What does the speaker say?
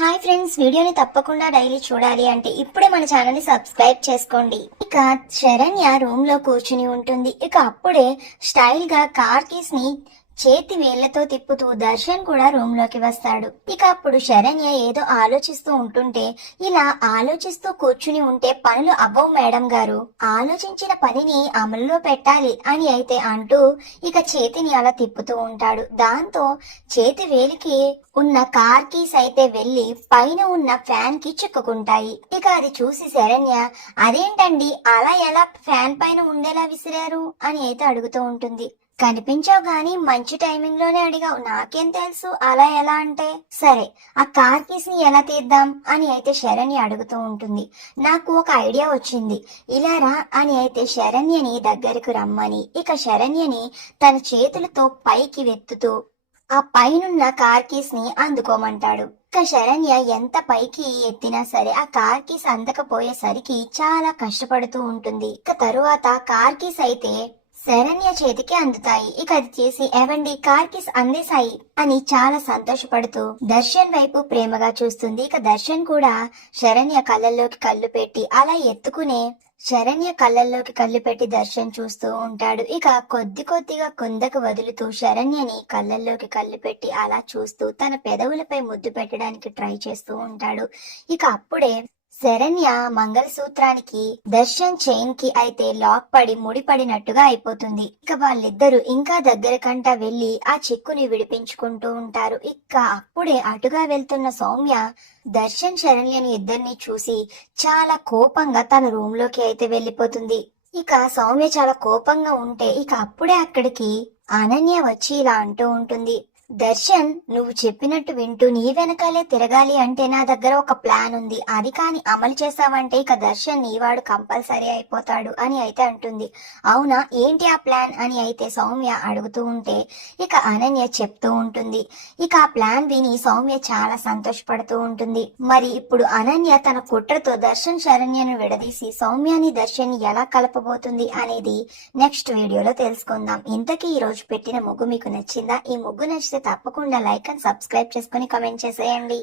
Hi friends, వీడియోని తప్పకుండా daily చూడాలి అంటే ఇప్పుడే మన ఛానల్ ని సబ్స్క్రైబ్ చేసుకోండి. ఇక శరణ్య రూమ్ లో కూర్చుని ఉంటుంది. ఇక అప్పుడే స్టైల్ గా కార్ కీస్ ని చేతి వేళ్లతో తిప్పుతూ దర్శన్ కూడా రూమ్ లోకి వస్తాడు. ఇక అప్పుడు శరణ్య ఏదో ఆలోచిస్తూ ఉంటుంటే, ఇలా ఆలోచిస్తూ కూర్చుని ఉంటే పనులు అవ్వవు మేడం గారు, ఆలోచించిన పనిని అమలులో పెట్టాలి అని అయితే అంటూ ఇక చేతిని అలా తిప్పుతూ ఉంటాడు. దాంతో చేతి వేలికి ఉన్న కార్ కీస్ అయితే వెళ్లి పైన ఉన్న ఫ్యాన్ కి చిక్కుకుంటాయి. ఇక అది చూసి శరణ్య, అదేంటండి అలా ఎలా ఫ్యాన్ పైన ఉండేలా విసిరారు అని అయితే అడుగుతూ ఉంటుంది. కనిపించావు గాని మంచి టైమింగ్ లోనే అడిగావు, నాకేం తెలుసు అలా ఎలా అంటే. సరే, ఆ కార్ కీస్ ని ఎలా తీద్దాం అని అయితే శరణ్య అడుగుతూ ఉంటుంది. నాకు ఒక ఐడియా వచ్చింది, ఇలా రా అని అయితే శరణ్యని దగ్గరకు రమ్మని ఇక శరణ్యని తన చేతులతో పైకి వెత్తుతూ ఆ పైనున్న కార్ కీస్ ని అందుకోమంటాడు. ఇక శరణ్య ఎంత పైకి ఎత్తినా సరే ఆ కార్ కీస్ అందకపోయేసరికి చాలా కష్టపడుతూ ఉంటుంది. ఇక తరువాత కార్ కీస్ అయితే శరణ్య చేతికి అందుతాయి. ఇక అది చేసి, ఏవండి కార్ కీస్ అందేశాయి అని చాలా సంతోషపడుతూ దర్శన్ వైపు ప్రేమగా చూస్తుంది. ఇక దర్శన్ కూడా శరణ్య కళ్ళల్లోకి కళ్ళు పెట్టి అలా ఎత్తుకునే శరణ్య కళ్ళల్లోకి కళ్ళు పెట్టి దర్శన్ చూస్తూ ఉంటాడు. ఇక కొద్ది కొద్దిగా కుందకు వదులుతూ శరణ్యని కళ్ళల్లోకి కళ్ళు పెట్టి అలా చూస్తూ తన పెదవులపై ముద్దు పెట్టడానికి ట్రై చేస్తూ ఉంటాడు. ఇక అప్పుడే శరణ్య మంగళసూత్రానికి దర్శన్ చైన్ కి అయితే లాక్ పడి ముడిపడినట్టుగా అయిపోతుంది. ఇక వాళ్ళిద్దరూ ఇంకా దగ్గర కంటా వెళ్లి ఆ చిక్కుని విడిపించుకుంటూ ఉంటారు. ఇక అప్పుడే అటుగా వెళ్తున్న సౌమ్య దర్శన్ శరణ్యని ఇద్దరిని చూసి చాలా కోపంగా తన రూమ్ లోకి అయితే వెళ్లిపోతుంది. ఇక సౌమ్య చాలా కోపంగా ఉంటే ఇక అప్పుడే అక్కడికి అనన్య వచ్చి ఇలా అంటూ ఉంటుంది, దర్శన్ నువ్వు చెప్పినట్టు వింటూ నీ వెనకాలే తిరగాలి అంటే నా దగ్గర ఒక ప్లాన్ ఉంది, అది కాని అమలు చేసావంటే ఇక దర్శన్ నీవాడు కంపల్సరీ అయిపోతాడు అని అయితే అంటుంది. అవునా, ఏంటి ఆ ప్లాన్ అని అయితే సౌమ్య అడుగుతూ ఉంటే ఇక అనన్య చెప్తూ ఉంటుంది. ఇక ఆ ప్లాన్ విని సౌమ్య చాలా సంతోషపడుతూ ఉంటుంది. మరి ఇప్పుడు అనన్య తన కుట్రతో దర్శన్ శరణ్యను విడదీసి సౌమ్యాని దర్శన్ ఎలా కలపబోతుంది అనేది నెక్స్ట్ వీడియోలో తెలుసుకుందాం. ఇంతకీ ఈ రోజు పెట్టిన ముగ్గు మీకు నచ్చిందా? ఈ ముగ్గు నచ్చితే తప్పకుండా లైక్ అండ్ సబ్స్క్రైబ్ చేసుకుని కామెంట్ చేసేయండి.